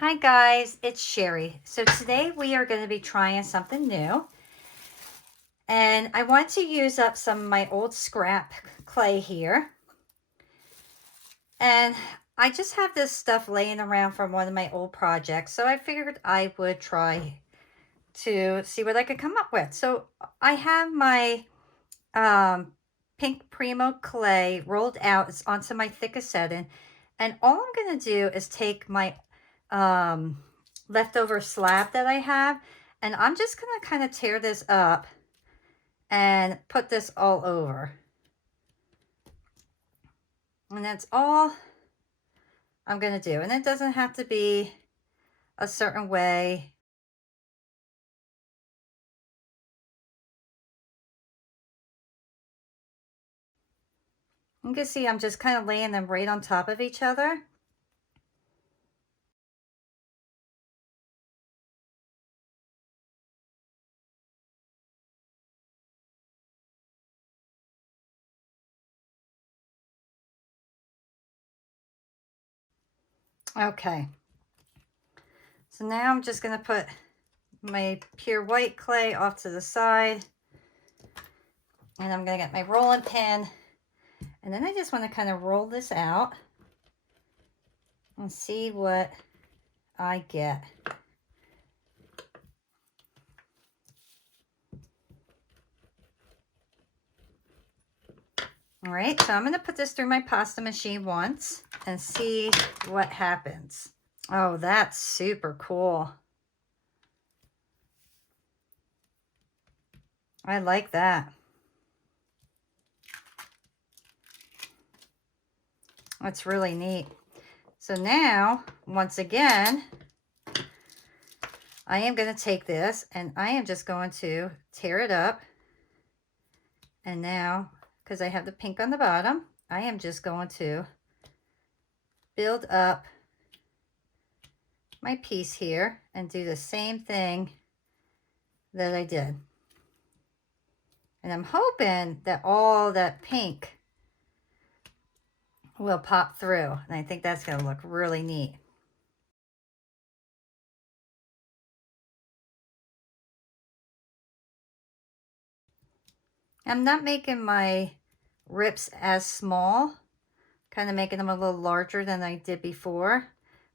Hi guys, it's Sherry. So today we are going to be trying something new. And I want to use up some of my old scrap clay here. And I just have this stuff laying around from one of my old projects. So I figured I would try to see what I could come up with. So I have my pink Polymer Clay rolled out. It's onto my thick acetylene. And all I'm going to do is take my leftover slab that I have, and I'm just going to kind of tear this up and put this all over. And that's all I'm going to do. And it doesn't have to be a certain way. You can see I'm just kind of laying them right on top of each other. Okay. So now I'm just going to put my pure white clay off to the side. And I'm going to get my rolling pin. And then I just want to kind of roll this out and see what I get. All right, so I'm going to put this through my pasta machine once and see what happens. Oh, that's super cool. I like that. That's really neat. So now, once again, I am going to take this and I am just going to tear it up. And now, because I have the pink on the bottom, I am just going to build up my piece here and do the same thing that I did. And I'm hoping that all that pink will pop through. And I think that's going to look really neat. I'm not making my rips as small, kind of making them a little larger than I did before.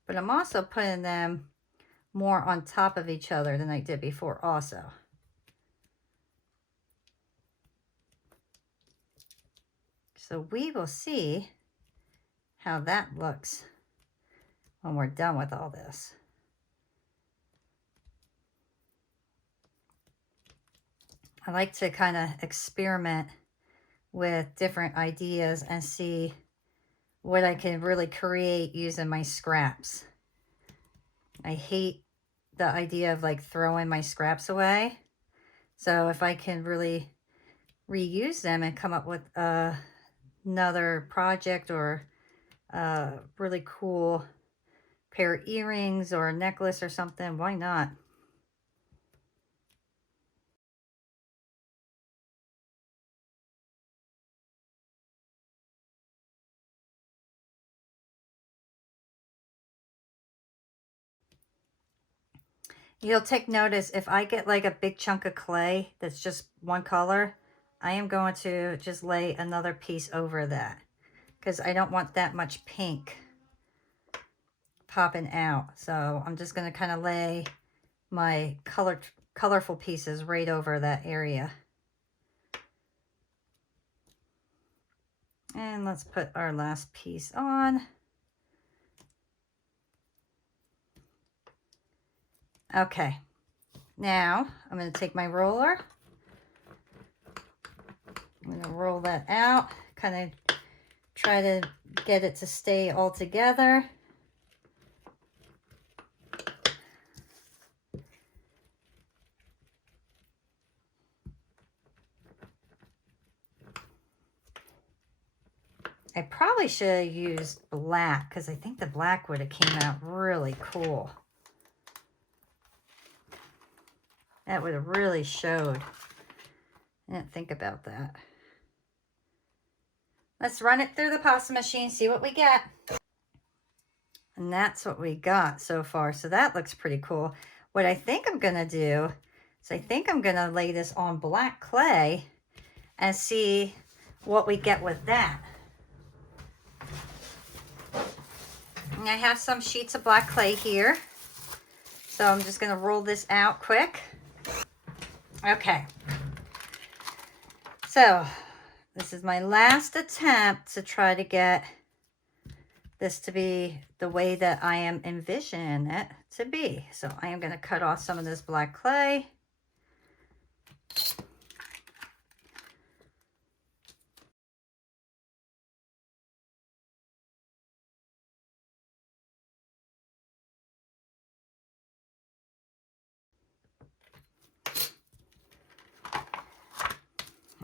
But I'm also putting them more on top of each other than I did before also. So we will see how that looks when we're done with all this. I like to kind of experiment with different ideas and see what I can really create using my scraps. I hate the idea of like throwing my scraps away. So if I can really reuse them and come up with another project or a really cool pair of earrings or a necklace or something, why not? You'll take notice if I get like a big chunk of clay that's just one color, I am going to just lay another piece over that because I don't want that much pink popping out. So I'm just going to kind of lay my colorful pieces right over that area. And let's put our last piece on. Okay, now I'm going to take my roller. I'm going to roll that out, kind of try to get it to stay all together. I probably should have used black because I think the black would have came out really cool. That would have really showed. I didn't think about that. Let's run it through the pasta machine, see what we get. And that's what we got so far. So that looks pretty cool. What I think I'm going to do is I think I'm going to lay this on black clay and see what we get with that. And I have some sheets of black clay here. So I'm just going to roll this out quick. Okay. So this is my last attempt to try to get this to be the way that I am envisioning it to be. So I am going to cut off some of this black clay.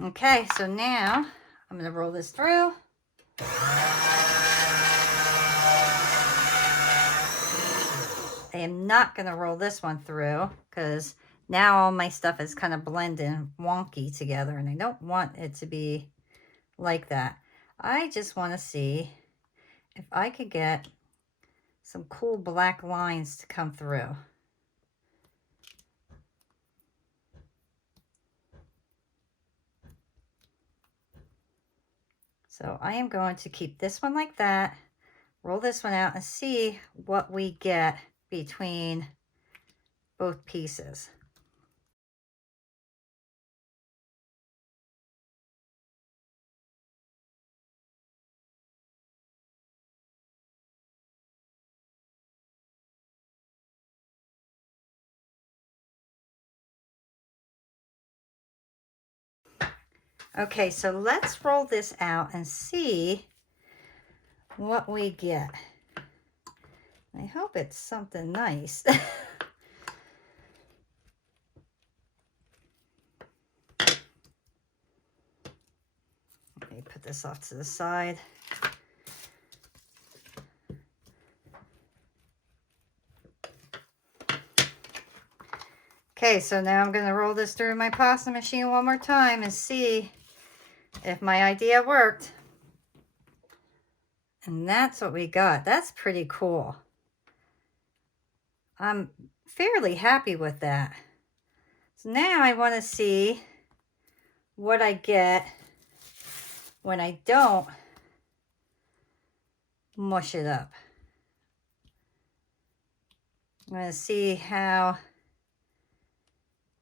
Okay, so now I'm going to roll this through. I am not going to roll this one through because now all my stuff is kind of blending wonky together and I don't want it to be like that. I just want to see if I could get some cool black lines to come through. So I am going to keep this one like that, roll this one out and see what we get between both pieces. Okay, so let's roll this out and see what we get. I hope it's something nice. Let me put this off to the side. Okay, so now I'm going to roll this through my pasta machine one more time and see if my idea worked. And that's what we got. That's pretty cool. I'm fairly happy with that. So now I want to see what I get when I don't mush it up. I'm going to see how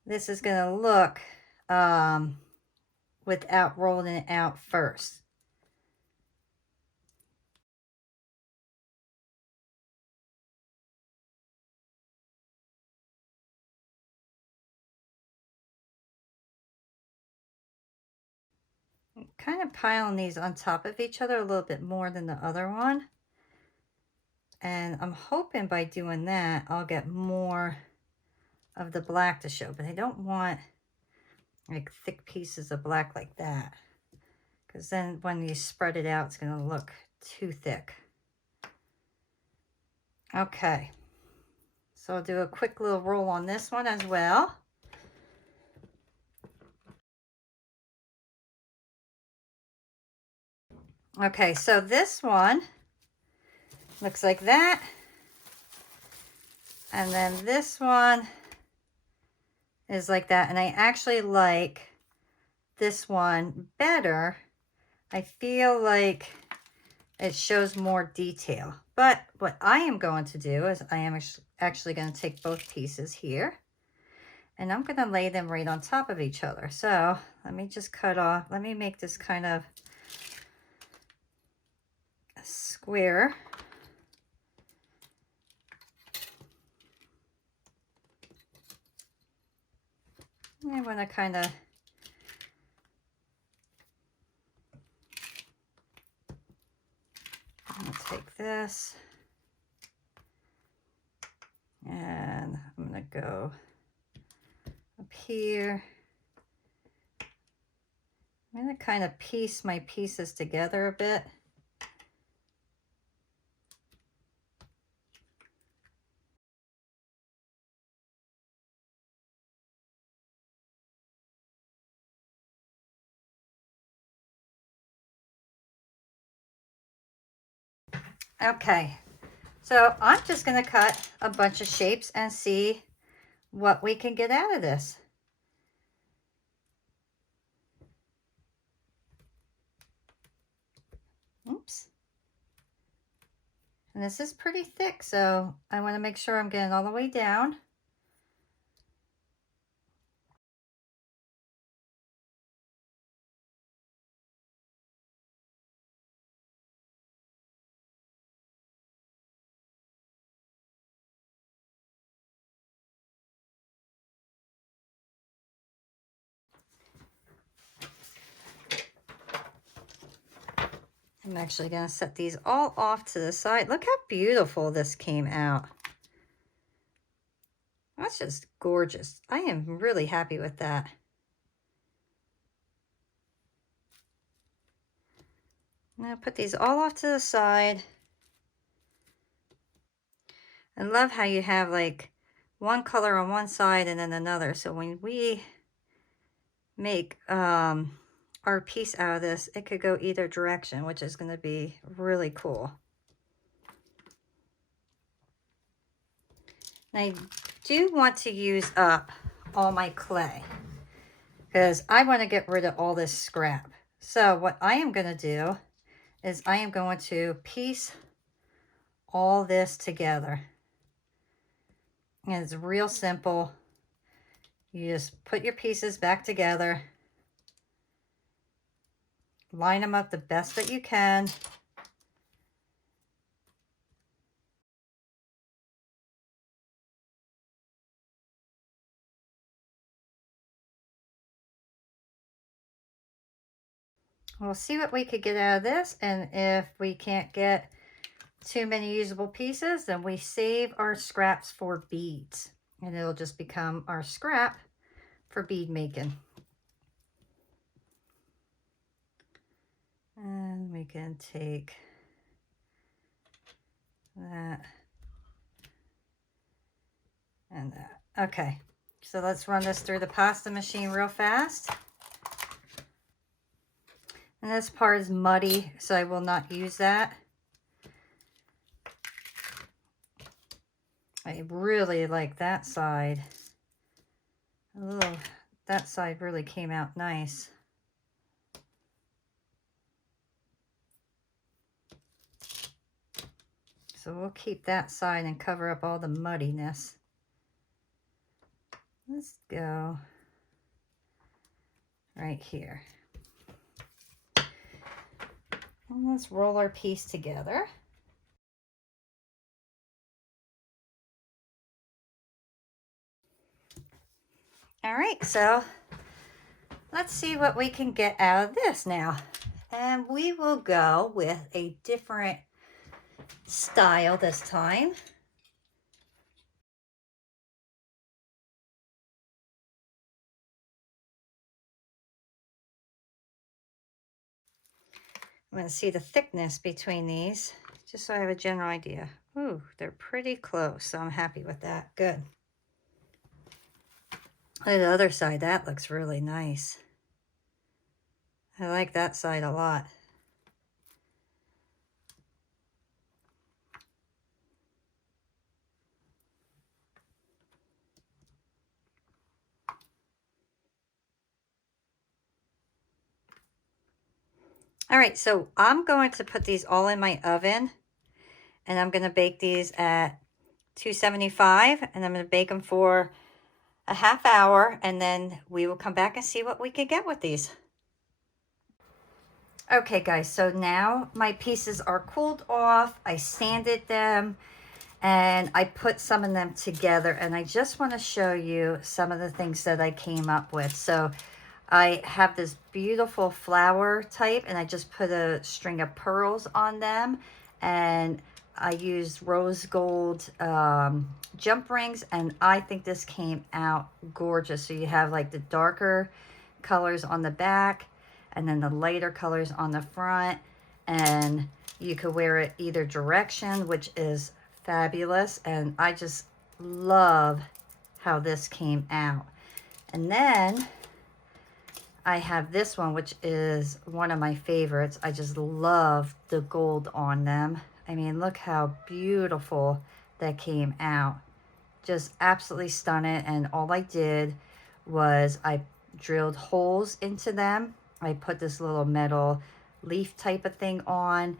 this is going to look without rolling it out first. I'm kind of piling these on top of each other a little bit more than the other one. And I'm hoping by doing that, I'll get more of the black to show. But I don't want like thick pieces of black like that, because then when you spread it out, it's going to look too thick. Okay. So I'll do a quick little roll on this one as well. Okay, so this one looks like that. And then this one is like that. And I actually like this one better. I feel like it shows more detail. But what I am going to do is I am actually going to take both pieces here and I'm going to lay them right on top of each other. So let me just cut off. Let me make this kind of a square. I want to kind of take this and I'm going to go up here. I'm going to kind of piece my pieces together a bit. Okay, So I'm just going to cut a bunch of shapes and see what we can get out of this. Oops. And this is pretty thick, so I want to make sure I'm getting all the way down. I'm actually going to set these all off to the side. Look how beautiful this came out. That's just gorgeous. I am really happy with that. I'm going to put these all off to the side. I love how you have like one color on one side and then another. So when we make our piece out of this, it could go either direction, which is going to be really cool. And I do want to use up all my clay because I want to get rid of all this scrap. So what I am going to do is I am going to piece all this together. And it's real simple. You just put your pieces back together. Line them up the best that you can. We'll see what we could get out of this, and if we can't get too many usable pieces, then we save our scraps for beads, and it'll just become our scrap for bead making. And we can take that and that. Okay, so let's run this through the pasta machine real fast. And this part is muddy, so I will not use that. I really like that side. Oh, that side really came out nice. So we'll keep that side and cover up all the muddiness. Let's go right here. And let's roll our piece together. All right, so let's see what we can get out of this now. And we will go with a different style this time. I'm going to see the thickness between these, just so I have a general idea. Ooh, they're pretty close, so I'm happy with that. Good. Look at the other side. That looks really nice. I like that side a lot. All right, so I'm going to put these all in my oven, and I'm going to bake these at 275, and I'm going to bake them for a half hour, and then we will come back and see what we can get with these. Okay, guys, so now my pieces are cooled off. I sanded them, and I put some of them together, and I just want to show you some of the things that I came up with. So I have this beautiful flower type, and I just put a string of pearls on them, and I used rose gold jump rings, and I think this came out gorgeous. So you have like the darker colors on the back and then the lighter colors on the front, and you could wear it either direction, which is fabulous. And I just love how this came out. And then I have this one, which is one of my favorites. I just love the gold on them. I mean, look how beautiful that came out. Just absolutely stunning. And all I did was I drilled holes into them. I put this little metal leaf type of thing on,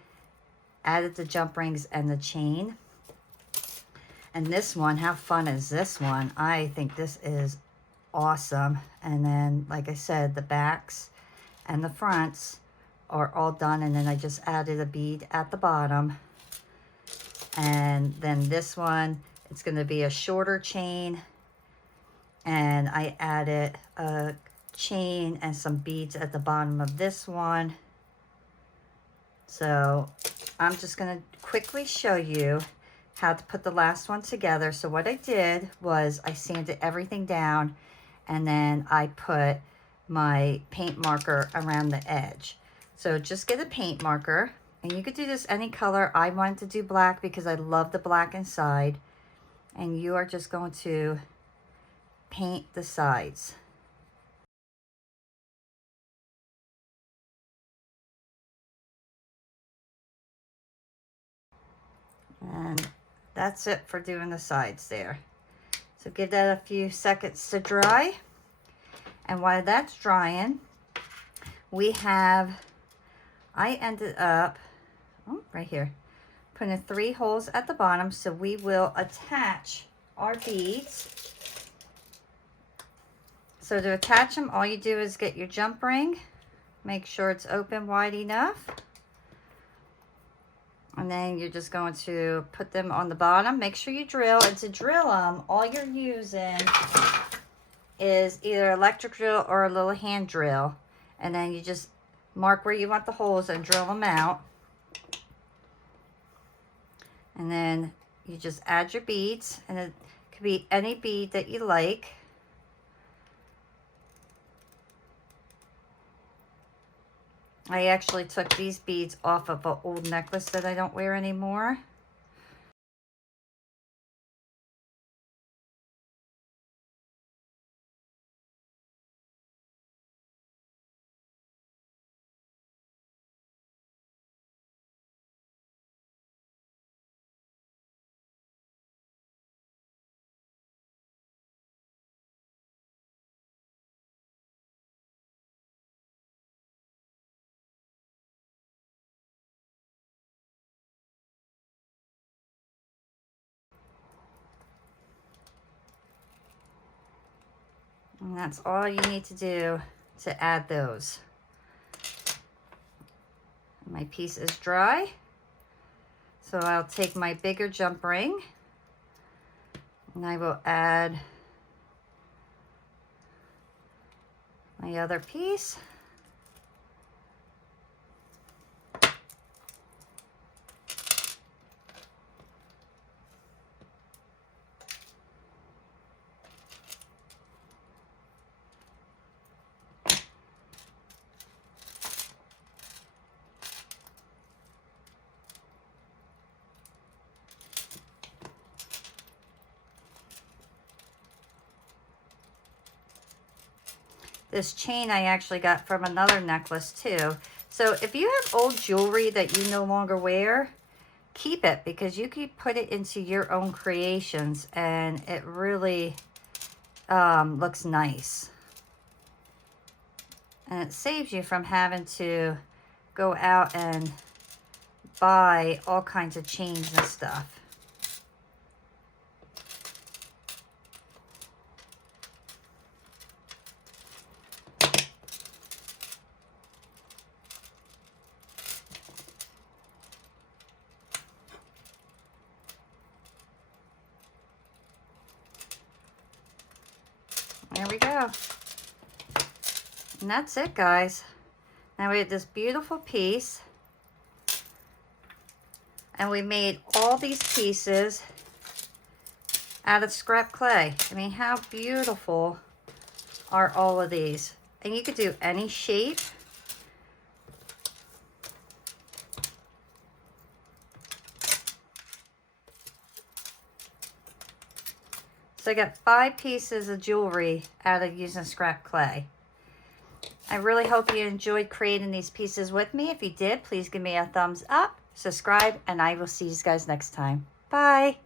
added the jump rings and the chain. And this one, how fun is this one? I think this is awesome. And then, like I said, the backs and the fronts are all done. And then I just added a bead at the bottom. And then this one, it's going to be a shorter chain. And I added a chain and some beads at the bottom of this one. So I'm just going to quickly show you how to put the last one together. So what I did was I sanded everything down, and then I put my paint marker around the edge. So just get a paint marker, and you could do this any color. I wanted to do black because I love the black inside. And you are just going to paint the sides. And that's it for doing the sides there. So give that a few seconds to dry. And while that's drying, I ended up, right here, putting 3 holes at the bottom. So we will attach our beads. So to attach them, all you do is get your jump ring, make sure it's open wide enough. And then you're just going to put them on the bottom. Make sure you drill. And to drill them, all you're using is either electric drill or a little hand drill. And then you just mark where you want the holes and drill them out. And then you just add your beads. And it could be any bead that you like. I actually took these beads off of an old necklace that I don't wear anymore. And that's all you need to do to add those. My piece is dry. So I'll take my bigger jump ring and I will add my other piece. This chain I actually got from another necklace too. So if you have old jewelry that you no longer wear, keep it, because you can put it into your own creations and it really looks nice. And it saves you from having to go out and buy all kinds of chains and stuff. There we go. And that's it, guys. Now we have this beautiful piece. And we made all these pieces out of scrap clay. I mean, how beautiful are all of these? And you could do any shape. So I got 5 pieces of jewelry out of using scrap clay. I really hope you enjoyed creating these pieces with me. If you did, please give me a thumbs up, subscribe, and I will see you guys next time. Bye.